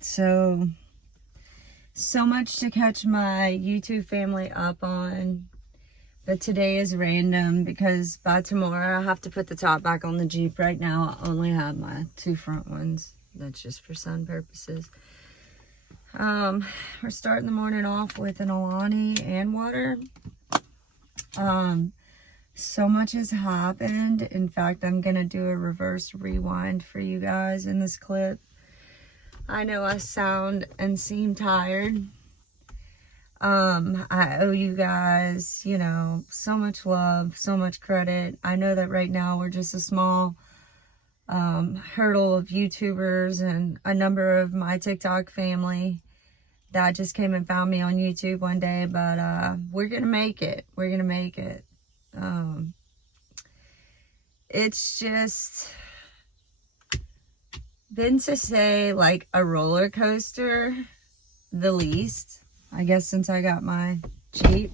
right, so much to catch my YouTube family up on, but today is random because by tomorrow I have to put the top back on the Jeep. Right now I only have my two front ones. That's just for sun purposes. We're starting the morning off with an Alani and water. So much has happened. In fact, I'm gonna do a reverse rewind for you guys in this clip. I know I sound and seem tired. I owe you guys, you know, so much love, so much credit. I know that right now we're just a small hurdle of YouTubers and a number of my TikTok family that just came and found me on YouTube one day, but we're gonna make it. We're gonna make it. It's just been, to say, like a roller coaster, the least, I guess, since I got my Jeep.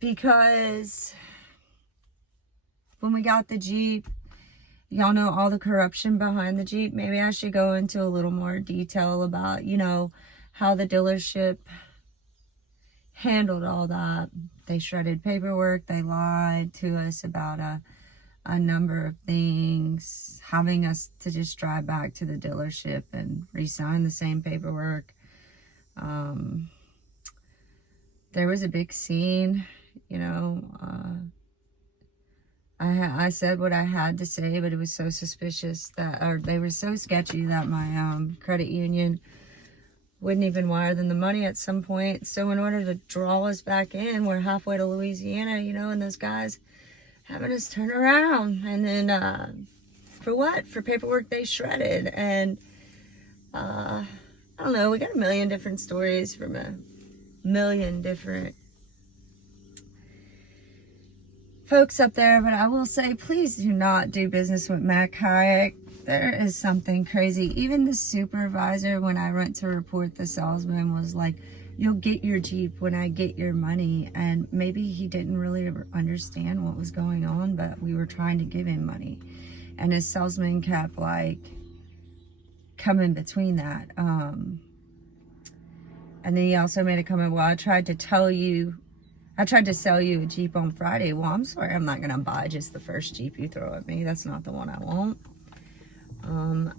Because when we got the Jeep, y'all know all the corruption behind the Jeep. Maybe I should go into a little more detail about, you know, how the dealership handled all that. They shredded paperwork. They lied to us about a number of things, having us to just drive back to the dealership and re-sign the same paperwork. There was a big scene, you know. I said what I had to say, but it was so suspicious that, or they were so sketchy that my credit union wouldn't even wire them the money at some point. So in order to draw us back in, we're halfway to Louisiana, you know, and those guys having us turn around. And then for what? For paperwork they shredded. And I don't know, we got a million different stories from a million different folks up there, but I will say, please do not do business with Mac Hayek. There is something crazy. Even the supervisor, when I went to report the salesman, was like, you'll get your Jeep when I get your money. And maybe he didn't really understand what was going on, but we were trying to give him money. And his salesman kept like coming between that. And then he also made a comment, well, I tried to sell you a Jeep on Friday. Well, I'm sorry, I'm not gonna buy just the first Jeep you throw at me. That's not the one I want.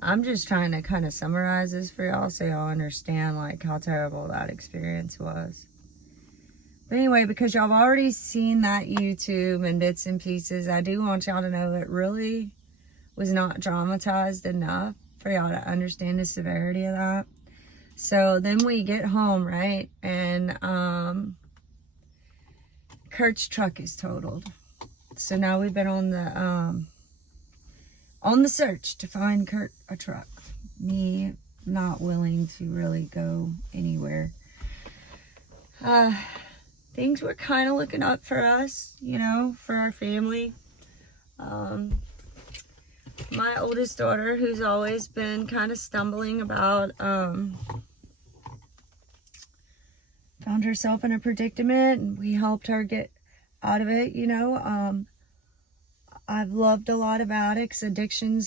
I'm just trying to kind of summarize this for y'all so y'all understand like how terrible that experience was. But anyway, because y'all have already seen that YouTube in bits and pieces, I do want y'all to know it really was not dramatized enough for y'all to understand the severity of that. So then we get home, right? And Kurt's truck is totaled. So now we've been on the search to find Kurt a truck. Me not willing to really go anywhere. Things were kind of looking up for us, you know, for our family. My oldest daughter, who's always been kind of stumbling about, found herself in a predicament, and we helped her get out of it, you know. I've loved a lot of addicts. Addiction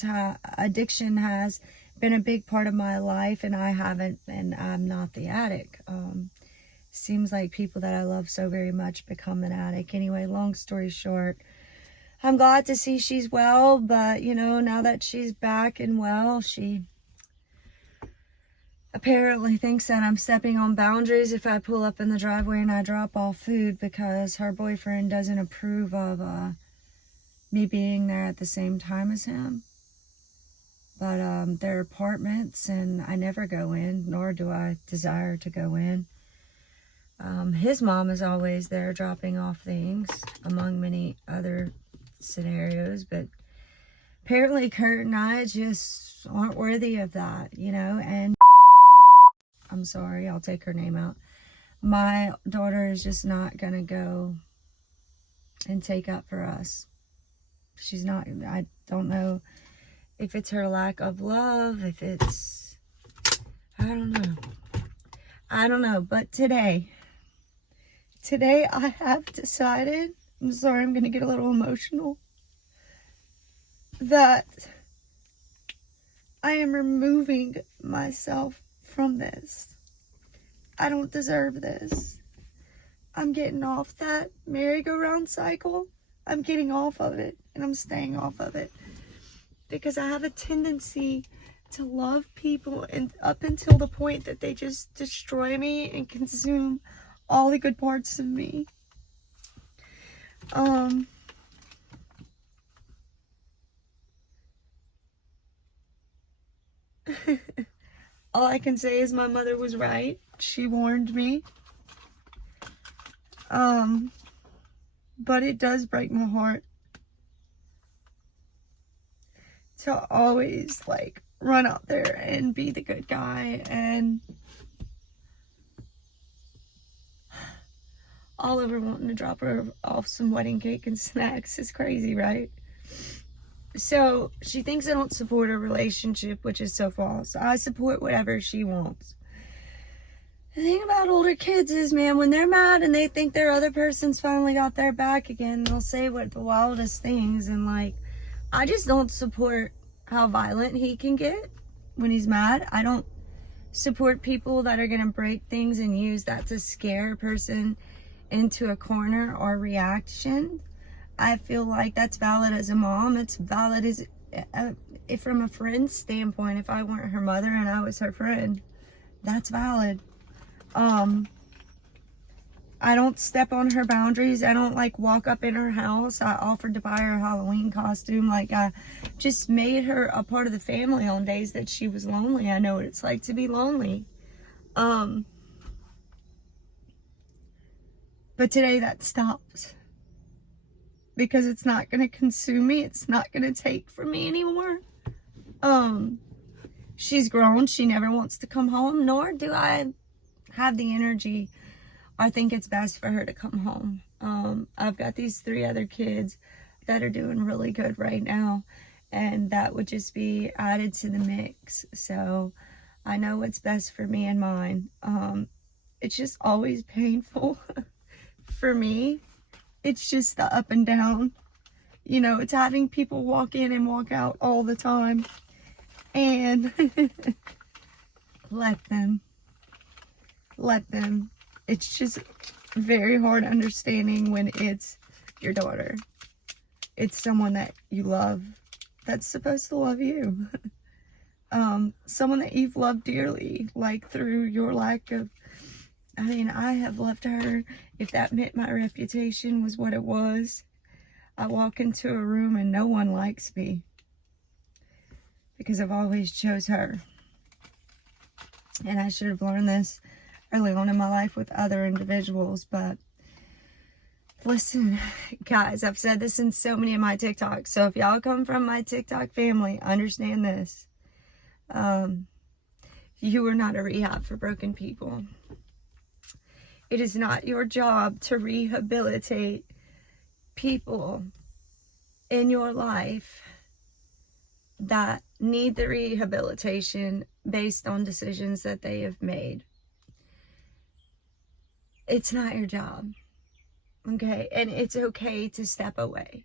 has been a big part of my life, and I'm not the addict. Seems like people that I love so very much become an addict. Anyway, long story short, I'm glad to see she's well, but, you know, now that she's back and well, she apparently thinks that I'm stepping on boundaries if I pull up in the driveway and I drop off food, because her boyfriend doesn't approve of me being there at the same time as him. But they're apartments and I never go in, nor do I desire to go in. His mom is always there dropping off things, among many other scenarios, but apparently Kurt and I just aren't worthy of that, you know. And I'm sorry, I'll take her name out. My daughter is just not gonna go and take up for us. She's not. I don't know if it's her lack of love, if it's, I don't know. But today I have decided, I'm sorry, I'm gonna get a little emotional. that I am removing myself from this. I don't deserve this. I'm getting off that merry-go-round cycle. I'm getting off of it, and I'm staying off of it. Because I have a tendency to love people and up until the point that they just destroy me and consume all the good parts of me. All I can say is my mother was right. She warned me. But it does break my heart to always like run out there and be the good guy, and Oliver wanting to drop her off some wedding cake and snacks is crazy, right? So she thinks I don't support her relationship, which is so false. I support whatever she wants. The thing about older kids is, man, when they're mad and they think their other person's finally got their back again, they'll say what the wildest things. And like, I just don't support how violent he can get when he's mad. I don't support people that are going to break things and use that to scare a person into a corner or reaction. I feel like that's valid as a mom. It's valid as if from a friend's standpoint. If I weren't her mother and I was her friend, that's valid. I don't step on her boundaries. I don't like walk up in her house. I offered to buy her a Halloween costume. Like, I just made her a part of the family on days that she was lonely. I know what it's like to be lonely. But today that stops. Because it's not going to consume me. It's not going to take from me anymore. She's grown. She never wants to come home. Nor do I have the energy. I think it's best for her to come home. I've got these 3 other kids that are doing really good right now, and that would just be added to the mix. So I know what's best for me and mine. It's just always painful for me. It's just the up and down. You know, it's having people walk in and walk out all the time. And let them. It's just very hard understanding when it's your daughter. It's someone that you love that's supposed to love you. Someone that you've loved dearly, like through your lack of, I mean, I have loved her. If that meant my reputation was what it was, I walk into a room and no one likes me because I've always chose her. And I should have learned this early on in my life with other individuals. But listen, guys, I've said this in so many of my TikToks. So if y'all come from my TikTok family, understand this. You are not a rehab for broken people. It is not your job to rehabilitate people in your life that need the rehabilitation based on decisions that they have made. It's not your job, okay? And it's okay to step away.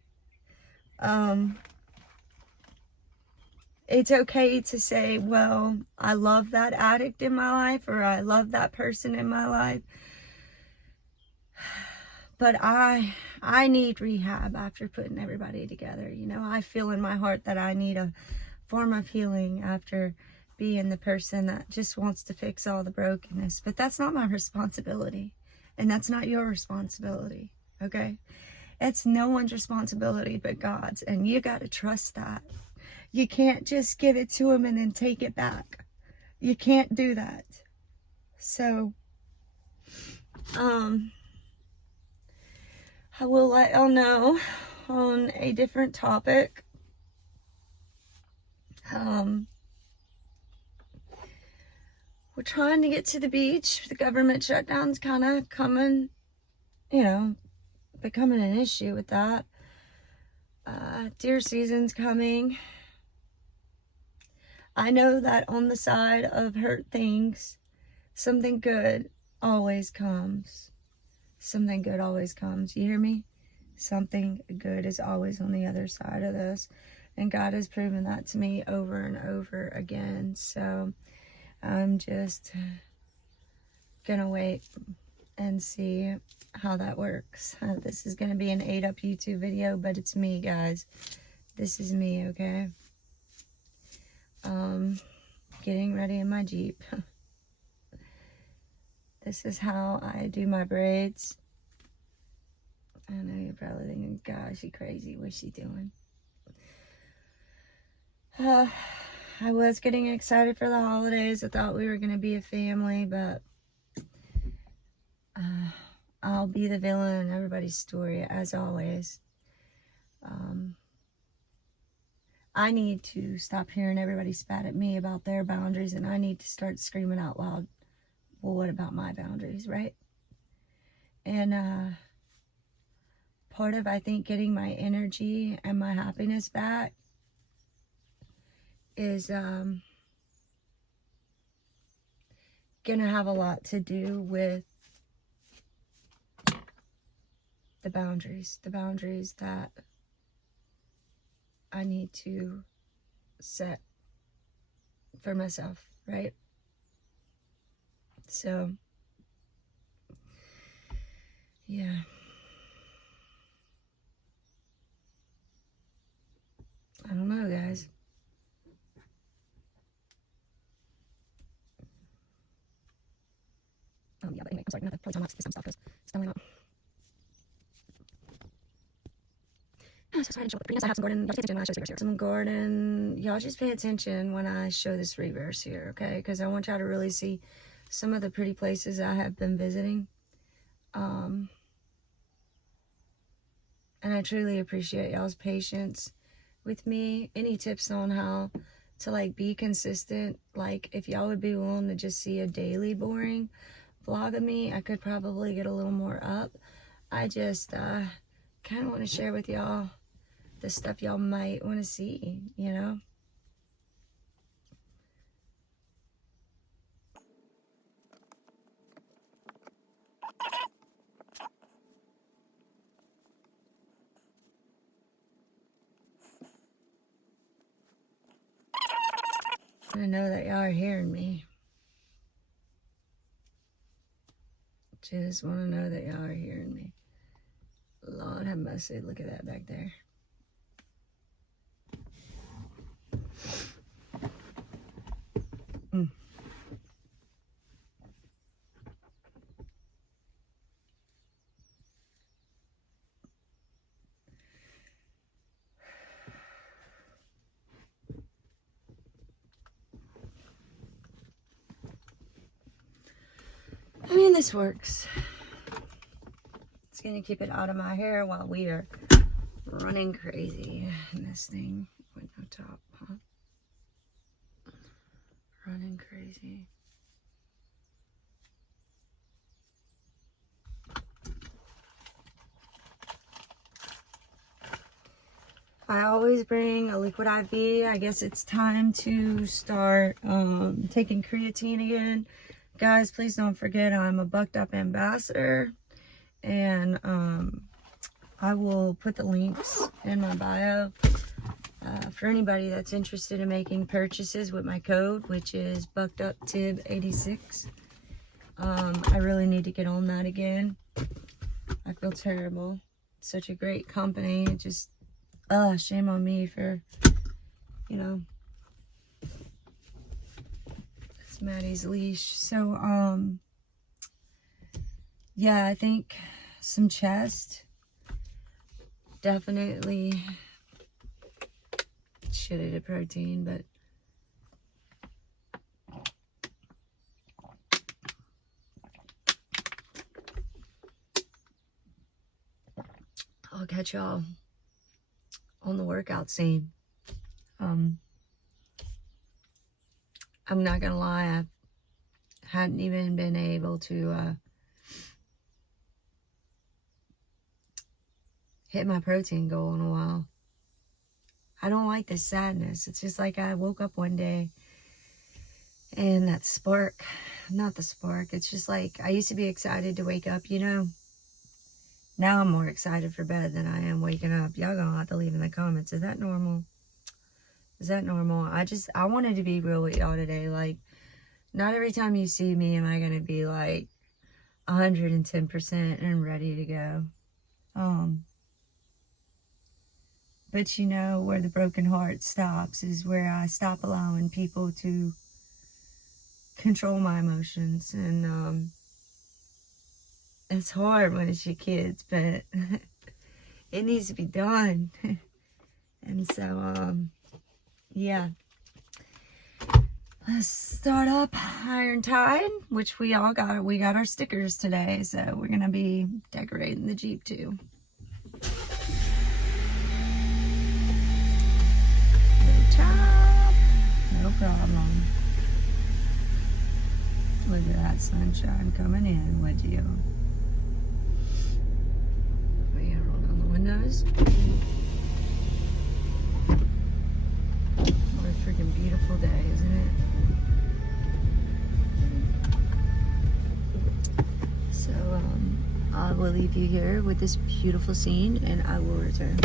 It's okay to say, well, I love that addict in my life, or I love that person in my life, but I need rehab after putting everybody together. You know, I feel in my heart that I need a form of healing after being the person that just wants to fix all the brokenness. But that's not my responsibility. And that's not your responsibility, okay? It's no one's responsibility but God's. And you got to trust that. You can't just give it to him and then take it back. You can't do that. So, I will let y'all know on a different topic. We're trying to get to the beach. The government shutdown's kind of coming, you know, becoming an issue with that. Deer season's coming. I know that on the side of hurt things, something good always comes. Something good always comes. You hear me? Something good is always on the other side of this. And God has proven that to me over and over again. So I'm just gonna wait and see how that works. This is gonna be an ate up YouTube video, but it's me, guys. This is me, okay? Getting ready in my Jeep. This is how I do my braids. I know you're probably thinking, gosh, she crazy. What's she doing? I was getting excited for the holidays. I thought we were going to be a family, but I'll be the villain in everybody's story, as always. I need to stop hearing everybody spat at me about their boundaries, and I need to start screaming out loud, well, what about my boundaries, right? And part of, I think, getting my energy and my happiness back is gonna have a lot to do with the boundaries that I need to set for myself, right? So, yeah. I don't know, guys. Yeah, but anyway, I'm sorry, I'm gonna have to probably time lapse some stuff because it's definitely not. So sorry I didn't show the I have some garden. Y'all just pay attention when I show this reverse here. Some garden. Y'all just pay attention when I show this reverse here, okay? Because I want y'all to really see some of the pretty places I have been visiting. And I truly appreciate y'all's patience with me. Any tips on how to like be consistent? Like if y'all would be willing to just see a daily boring vlog of me, I could probably get a little more up. I just kind of want to share with y'all the stuff y'all might want to see, you know? I know that y'all are hearing me. Just want to know that y'all are hearing me. Lord have mercy, look at that back there. I mean, this works. It's gonna keep it out of my hair while we are running crazy in this thing with no top, huh? Running crazy. I always bring a liquid IV. I guess it's time to start taking creatine again. Guys, please don't forget I'm a Bucked Up ambassador. And I will put the links in my bio for anybody that's interested in making purchases with my code, which is BuckedUpTib86. I really need to get on that again. I feel terrible. Such a great company. It just, shame on me for, you know, it's Maddie's leash. So, yeah, I think some chest. Definitely should have did protein, but I'll catch y'all on the workout scene. I'm not gonna lie, I hadn't even been able to hit my protein goal in a while. I don't like this sadness. It's just like I woke up one day and that spark, not the spark, it's just like I used to be excited to wake up, you know. Now I'm more excited for bed than I am waking up. Y'all gonna have to leave in the comments. Is that normal? Is that normal? I wanted to be real with y'all today. Like, not every time you see me am I going to be like 110% and ready to go. But you know, where the broken heart stops is where I stop allowing people to control my emotions. And it's hard when it's your kids, but it needs to be done. And so, yeah. Let's start up Iron Tide, which we all got. We got our stickers today, so we're gonna be decorating the Jeep too. Good job. No problem. Look at that sunshine coming in, would you? We gotta roll down the windows. What a freaking beautiful day, isn't it? So, I will leave you here with this beautiful scene, and I will return.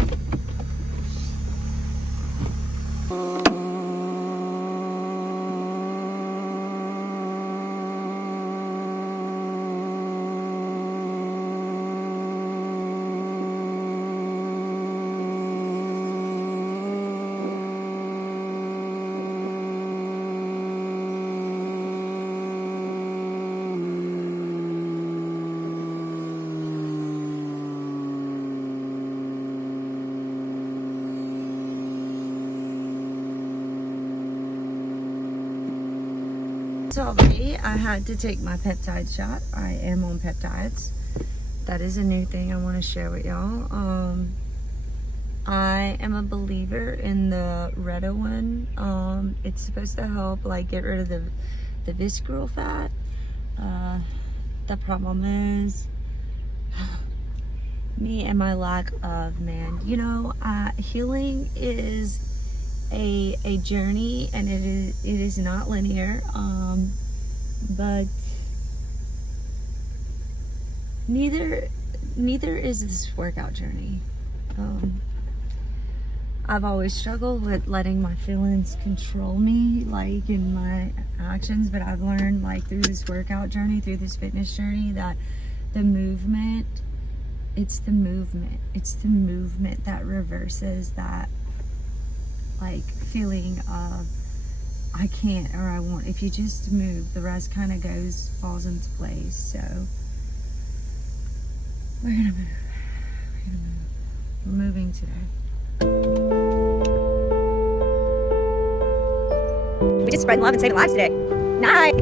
Already, I had to take my peptide shot. I am on peptides. That is a new thing I want to share with y'all. I am a believer in the Retta one. It's supposed to help like get rid of the visceral fat. The problem is me and my lack of man. You know, healing is a journey, and it is not linear, but neither is this workout journey. I've always struggled with letting my feelings control me, like in my actions, but I've learned like through this workout journey, through this fitness journey, that it's the movement that reverses that like feeling of I can't or I won't. If you just move, the rest kind of falls into place. So we're gonna move. We're moving today. We just spread love and saving lives today. Night.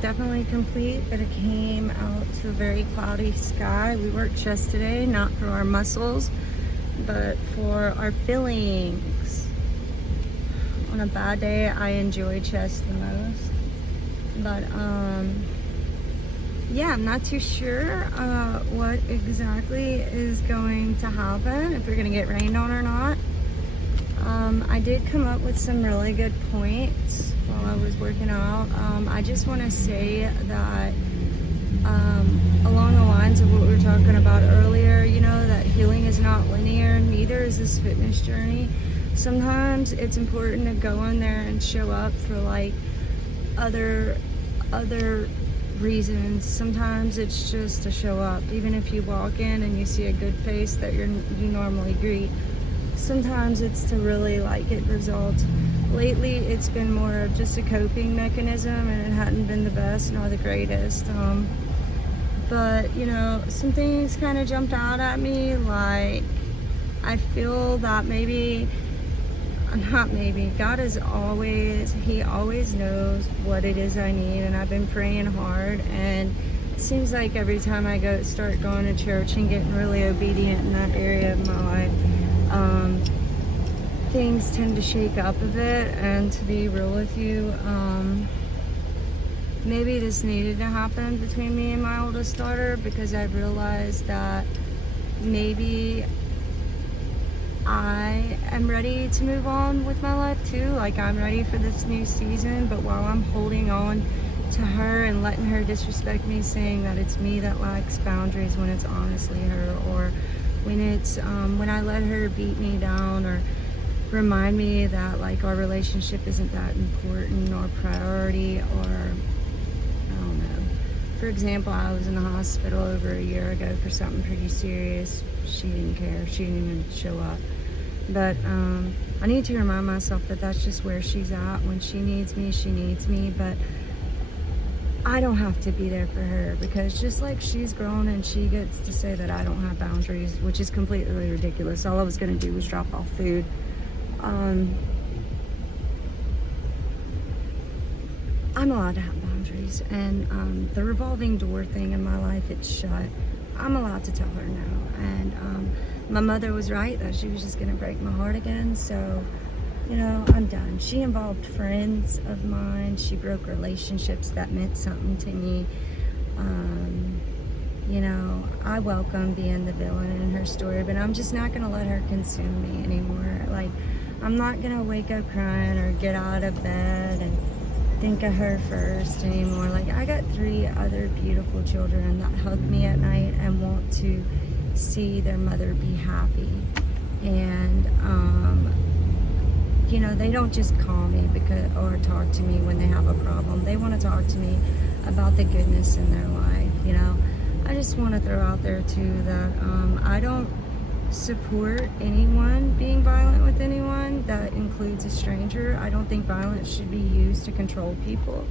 definitely complete, but it came out to a very cloudy sky. We worked chest today, not for our muscles, but for our feelings. On a bad day, I enjoy chest the most. But yeah, I'm not too sure what exactly is going to happen, if we're gonna get rained on or not. I did come up with some really good points while I was working out. I just want to say that along the lines of what we were talking about earlier, you know, that healing is not linear, neither is this fitness journey. Sometimes it's important to go in there and show up for like other reasons. Sometimes it's just to show up, even if you walk in and you see a good face that you normally greet. Sometimes it's to really like get results. Lately it's been more of just a coping mechanism, and it hadn't been the best nor the greatest. But you know, some things kind of jumped out at me. Like, I feel that God is always, he always knows what it is I need, and I've been praying hard, and it seems like every time I start going to church and getting really obedient in that area of my life, things tend to shake up a bit. And to be real with you, maybe this needed to happen between me and my oldest daughter, because I realized that maybe I am ready to move on with my life too. Like, I'm ready for this new season, but while I'm holding on to her and letting her disrespect me, saying that it's me that lacks boundaries when it's honestly her, or when it's when I let her beat me down or remind me that like our relationship isn't that important or priority, or I don't know. For example, I was in the hospital over a year ago for something pretty serious. She didn't care. She didn't even show up. But I need to remind myself that that's just where she's at. When she needs me, she needs me. But I don't have to be there for her, because just like she's grown and she gets to say that I don't have boundaries, which is completely ridiculous. All I was going to do was drop off food. I'm allowed to have boundaries, and the revolving door thing in my life, it's shut. I'm allowed to tell her no. And my mother was right that she was just going to break my heart again. So, you know, I'm done. She involved friends of mine. She broke relationships that meant something to me. You know, I welcome being the villain in her story, but I'm just not going to let her consume me anymore. Like, I'm not going to wake up crying or get out of bed and think of her first anymore. Like, I got 3 other beautiful children that hug me at night and want to see their mother be happy. And you know, they don't just call me or talk to me when they have a problem. They want to talk to me about the goodness in their life. You know, I just want to throw out there too that I don't support anyone being violent with anyone. That includes a stranger. I don't think violence should be used to control people.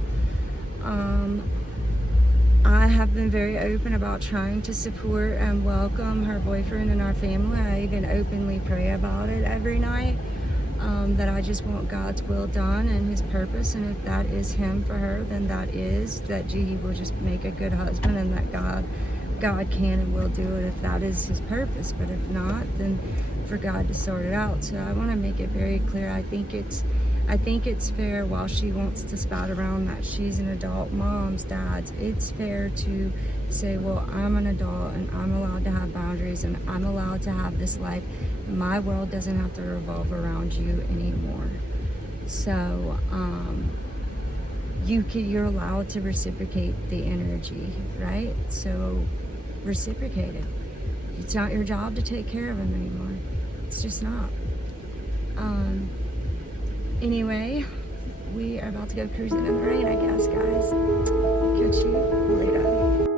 I have been very open about trying to support and welcome her boyfriend in our family. I even openly pray about it every night, that I just want God's will done and his purpose, and if that is him for her, then that he will just make a good husband, and that God can and will do it if that is his purpose. But if not, then for God to sort it out. So I want to make it very clear. I think it's fair, while she wants to spout around that she's an adult, moms, dads, it's fair to say, well, I'm an adult and I'm allowed to have boundaries and I'm allowed to have this life. My world doesn't have to revolve around you anymore. So you're allowed to reciprocate the energy, right? So reciprocate it. It's not your job to take care of him anymore. It's just not. Anyway, we are about to go cruising in the rain, I guess, guys. Catch you later.